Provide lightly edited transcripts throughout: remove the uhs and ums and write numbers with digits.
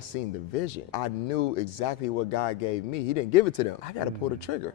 I seen the vision. I knew exactly what God gave me. He didn't give it to them. I got to pull the trigger.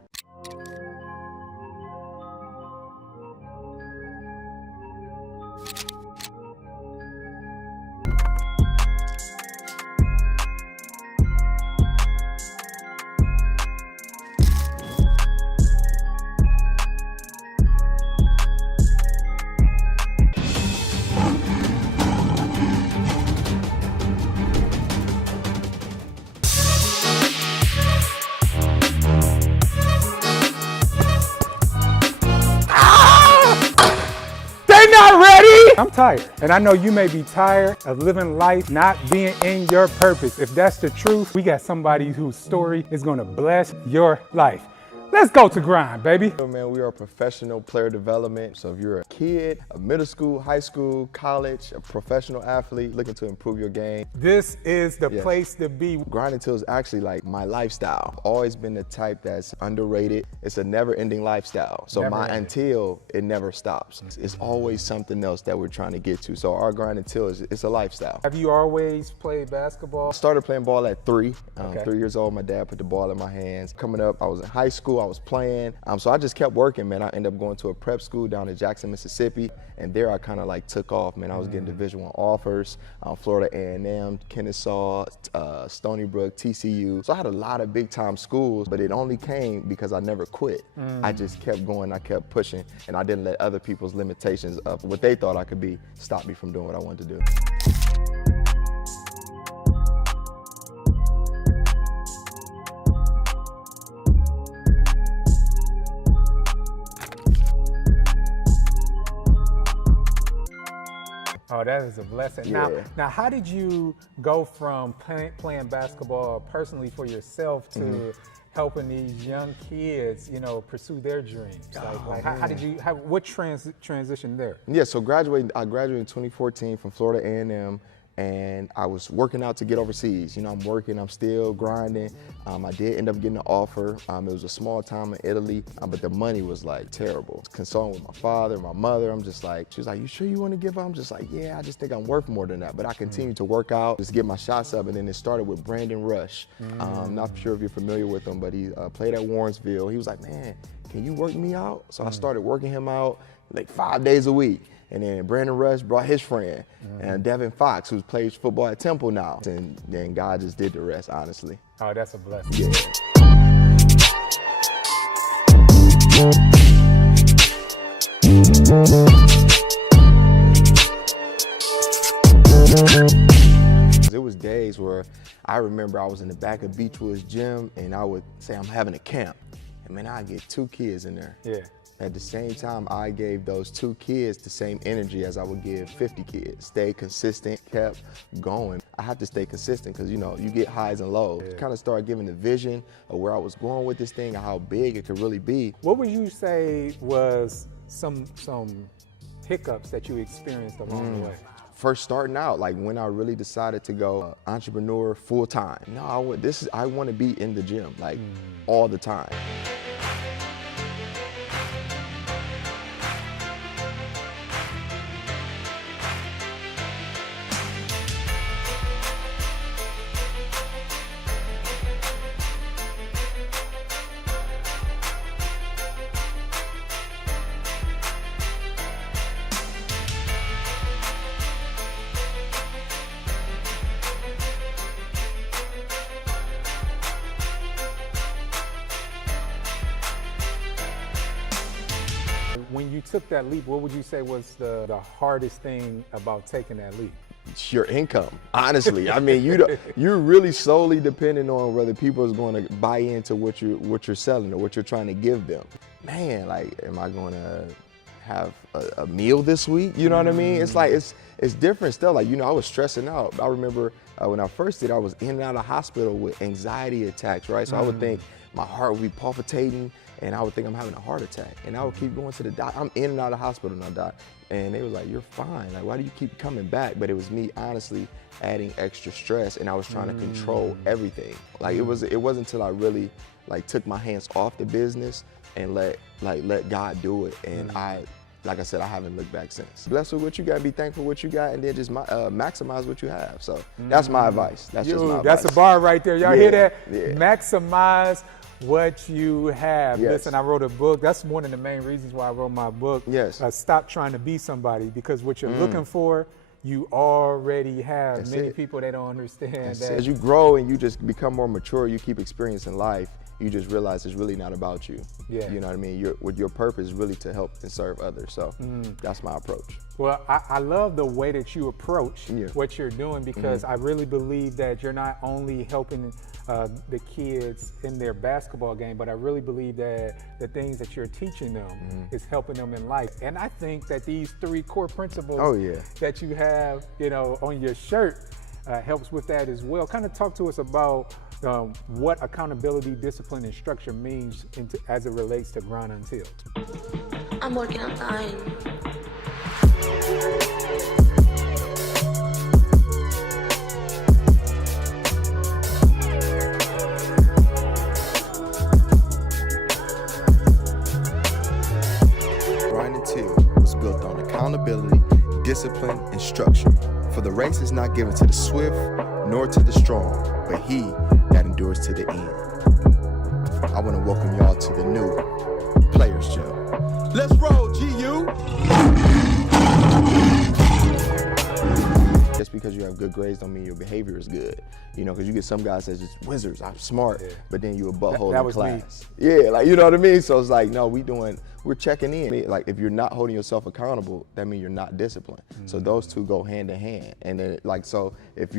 I'm tired, and I know you may be tired of living life not being in your purpose. If that's the truth, we got somebody whose story is gonna bless your life. Let's go to grind, baby. Man, we are professional player development. So if you're a kid, a middle school, high school, college, a professional athlete looking to improve your game, this is the place to be. Grinding till is actually like my lifestyle. I've always been the type that's underrated. It's a never-ending lifestyle. So until it never stops. It's always something else that we're trying to get to. So our grind until it's a lifestyle. Have you always played basketball? I started playing ball at 3. 3 years old, my dad put the ball in my hands. Coming up, I was in high school, I was playing. So I just kept working, man. I ended up going to a prep school down in Jackson, Mississippi. And there I kind of like took off, man. I was getting Division I offers, Florida A&M, Kennesaw, Stony Brook, TCU. So I had a lot of big time schools, but it only came because I never quit. I just kept going, I kept pushing, and I didn't let other people's limitations of what they thought I could be stop me from doing what I wanted to do. Oh, that is a blessing. Now, how did you go from playing basketball personally for yourself to helping these young kids, you know, pursue their dreams? How did you, what transition there? Yeah, so I graduated in 2014 from Florida A&M. And I was working out to get overseas. You know, I'm working, I'm still grinding. I did end up getting an offer. It was a small town in Italy, but the money was like terrible. Consulting with my father, my mother, I'm just like, she was like, you sure you want to give up? I'm just like, yeah, I just think I'm worth more than that. But I continued to work out, just get my shots up, and then it started with Brandon Rush. Not sure if you're familiar with him, but he played at Warrensville. He was like, man, can you work me out? So I started working him out like 5 days a week. And then Brandon Rush brought his friend, and Devin Fox, who plays football at Temple now. And then God just did the rest, honestly. Oh, that's a blessing. Yeah. It was days where I remember I was in the back of Beechwood's gym, and I would say I'm having a camp. And man, I'd get 2 kids in there. Yeah. At the same time, I gave those 2 kids the same energy as I would give 50 kids. Stayed consistent, kept going. I have to stay consistent because, you know, you get highs and lows. Kind of started giving the vision of where I was going with this thing and how big it could really be. What would you say was some hiccups that you experienced along the way? First starting out, like when I really decided to go entrepreneur full time. No, I want to be in the gym, like all the time. When you took that leap, what would you say was the hardest thing about taking that leap? It's your income, honestly. I mean, you're really solely dependent on whether people is going to buy into what you're selling or what you're trying to give them. Man, like, am I going to have a meal this week? You know what I mean? It's like, it's different still. Like, you know, I was stressing out. I remember when I first did, I was in and out of hospital with anxiety attacks, right? So I would think my heart would be palpitating, and I would think I'm having a heart attack. And I would keep going to the doctor. I'm in and out of hospital now, doc. And they was like, you're fine. Like, why do you keep coming back? But it was me, honestly, adding extra stress, and I was trying to control everything. Like, it wasn't until I really, like, took my hands off the business and let God do it. And like I said, I haven't looked back since. Blessed with what you got, be thankful for what you got, and then just maximize what you have. So that's my advice. That's just my advice. That's a bar right there. Y'all hear that? Yeah. Maximize what you have. Yes. Listen, I wrote a book. That's one of the main reasons why I wrote my book. Yes. Stop trying to be somebody, because what you're looking for, you already have. That's Many it. people, they don't understand that. As you grow and you just become more mature, you keep experiencing life, you just realize it's really not about you. Yeah. You know what I mean? Your purpose is really to help and serve others. So that's my approach. Well, I love the way that you approach what you're doing, because I really believe that you're not only helping the kids in their basketball game, but I really believe that the things that you're teaching them is helping them in life. And I think that these 3 core principles that you have, on your shirt helps with that as well. Kind of talk to us about what accountability, discipline, and structure means as it relates to Grind Until. I'm working on mine. Grind Until was built on accountability, discipline, and structure. For the race is not given to the swift, nor to the strong, but he that endures to the end. I want to welcome y'all to the new Players Gym. Let's roll, GU! Just because you have good grades don't mean your behavior is good. Because you get some guys that's just wizards, I'm smart, but then you a butthole in class. Me. Yeah, like, you know what I mean? So it's like, no, we're checking in. Like, if you're not holding yourself accountable, that means you're not disciplined. So those two go hand in hand. And then, so if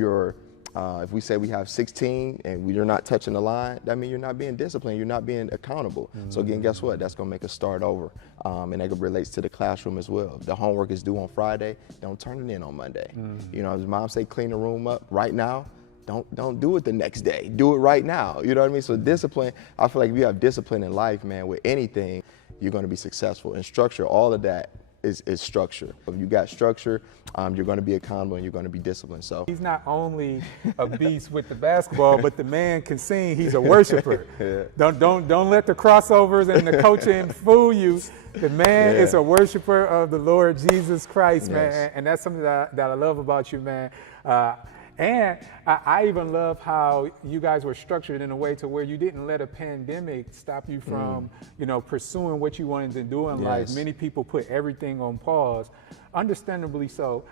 we say we have 16 and you're not touching the line, that means you're not being disciplined, you're not being accountable. So again, guess what? That's gonna make us start over. And that relates to the classroom as well. If the homework is due on Friday, don't turn it in on Monday. As mom say, clean the room up right now. Don't do it the next day. Do it right now. You know what I mean? So discipline, I feel like if you have discipline in life, man, with anything, you're gonna be successful. And structure, all of that is structure. If you got structure, you're going to be accountable and you're going to be disciplined. So he's not only a beast with the basketball, but the man can sing. He's a worshiper. Don't let the crossovers and the coaching fool you. The man is a worshiper of the Lord Jesus Christ, man, and that's something that I love about you, man. And I even love how you guys were structured in a way to where you didn't let a pandemic stop you from, pursuing what you wanted to do in life. Many people put everything on pause, understandably so,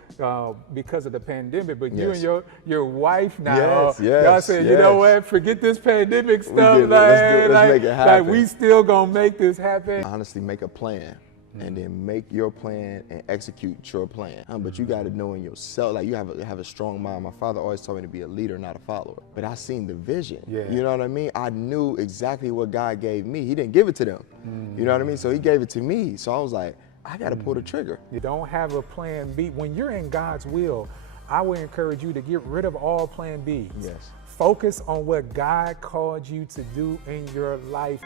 because of the pandemic. But you and your wife now, y'all said, you know what, forget this pandemic stuff. Let's make it happen. Like, we still gonna make this happen. Honestly, make a plan. And then make your plan and execute your plan. But you got to know in yourself, like, you have a strong mind. My father always told me to be a leader, not a follower. But I seen the vision. You know what I mean? I knew exactly what God gave me. He didn't give it to them. You know what I mean? So he gave it to me. So I was like, I got to pull the trigger. You don't have a plan B. When you're in God's will, I would encourage you to get rid of all plan Bs. Yes. Focus on what God called you to do in your life.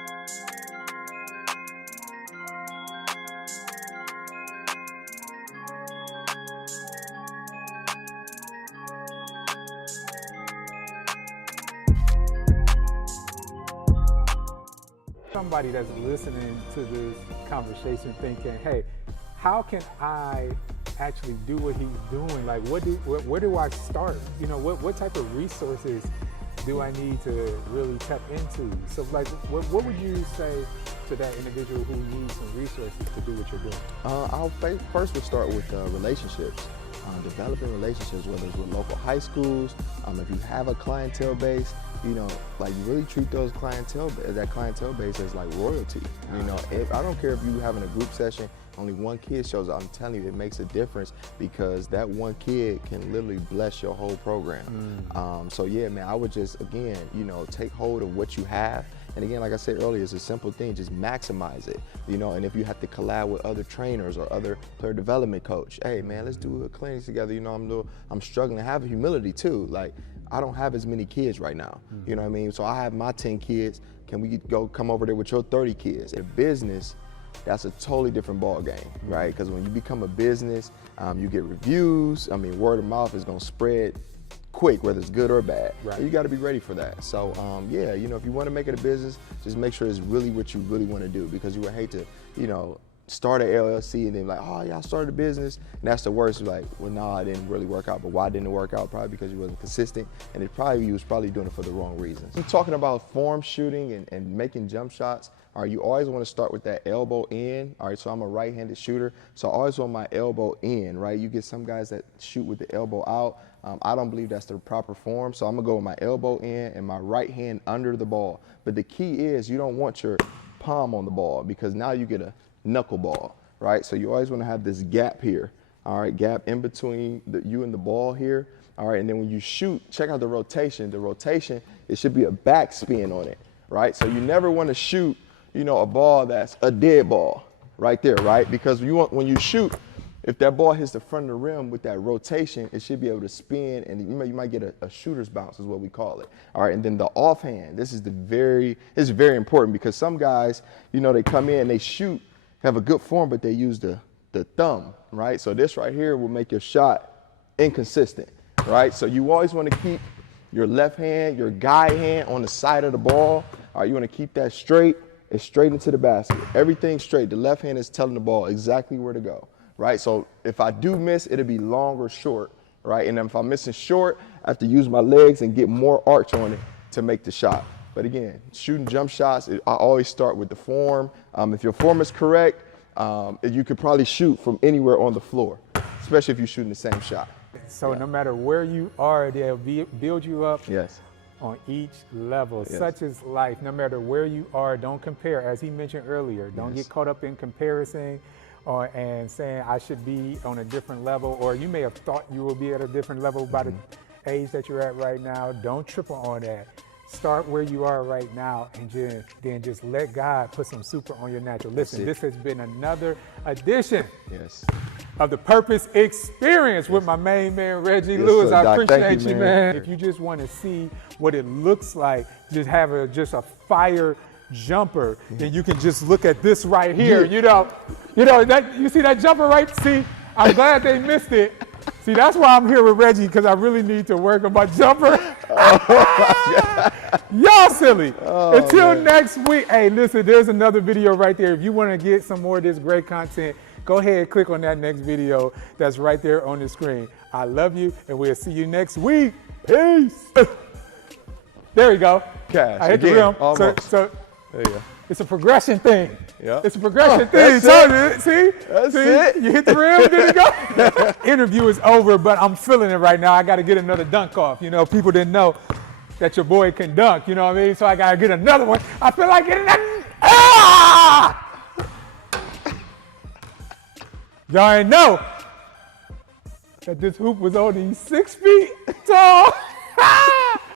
Somebody that's listening to this conversation thinking, hey, how can I actually do what he's doing? Like, where do I start? What type of resources do I need to really tap into? So, like, what would you say to that individual who needs some resources to do what you're doing? I'll first would start with relationships. Developing relationships, whether it's with local high schools, if you have a clientele base, like, really treat that clientele base as like royalty. I don't care if you're having a group session, only one kid shows up, I'm telling you, it makes a difference, because that one kid can literally bless your whole program. So yeah, man, I would just, again, take hold of what you have. And again, like I said earlier, it's a simple thing, just maximize it, and if you have to collab with other trainers or other player development coach, hey man, let's do a clinic together, I'm struggling. Have humility too, like, I don't have as many kids right now, you know what I mean? So I have my 10 kids, can we come over there with your 30 kids? In business, that's a totally different ball game, right? Because when you become a business, you get reviews, word of mouth is gonna spread quick, whether it's good or bad. Right. You got to be ready for that. So if you want to make it a business, just make sure it's really what you really want to do, because you would hate to, start an LLC and then like, oh yeah, I started a business, and that's the worst. Like, well, no, it didn't really work out. But why didn't it work out? Probably because you wasn't consistent, and you was probably doing it for the wrong reasons. I'm talking about form shooting and making jump shots. All right, you always want to start with that elbow in. All right, so I'm a right-handed shooter, so I always want my elbow in, right? You get some guys that shoot with the elbow out. I don't believe that's the proper form, so I'm gonna go with my elbow in and my right hand under the ball. But the key is you don't want your palm on the ball, because now you get a knuckleball, right? So you always want to have this gap here, all right, gap in between you and the ball here, all right? And then when you shoot, check out the rotation. The rotation, it should be a backspin on it, right? So you never want to shoot, you know, a ball that's a dead ball right there, right? Because when you shoot, if that ball hits the front of the rim with that rotation, it should be able to spin, and you might get a shooter's bounce is what we call it. All right, and then the offhand, this is very important, because some guys, you know, they come in, they shoot, have a good form, but they use the thumb, right? So this right here will make your shot inconsistent, right? So you always want to keep your left hand, your guide hand on the side of the ball. All right, you want to keep that straight and straight into the basket. Everything straight. The left hand is telling the ball exactly where to go, right? So if I do miss, it'll be long or short, right? And then if I'm missing short, I have to use my legs and get more arch on it to make the shot. But again, shooting jump shots, I always start with the form. If your form is correct, you could probably shoot from anywhere on the floor, especially if you're shooting the same shot. So no matter where you are, they'll build you up on each level. Such is life. No matter where you are, don't compare. As he mentioned earlier, don't get caught up in comparison and saying I should be on a different level, or you may have thought you will be at a different level by the age that you're at right now. Don't triple on that. Start where you are right now, and then just let God put some super on your natural. Listen, this has been another edition of the Purpose Experience with my main man, Reggie Lewis. I appreciate you, man. If you just want to see what it looks like, just have a fire jumper, then you can just look at this right here. You see that jumper right? See, I'm glad they missed it. See, that's why I'm here with Reggie, because I really need to work on my jumper. Y'all silly. Until next week. Hey, listen, there's another video right there. If you want to get some more of this great content, go ahead and click on that next video that's right there on the screen. I love you, and we'll see you next week. Peace. There we go. Cash. I hit the rim. So there you go. It's a progression thing. Yeah. It's a progression thing. That's it. That's it. You hit the rim, there you go. Interview is over, but I'm feeling it right now. I got to get another dunk off. You know, people didn't know that your boy can dunk, you know what I mean? So I got to get another one. I feel like getting that. Ah! Y'all ain't know that this hoop was only 6 feet tall.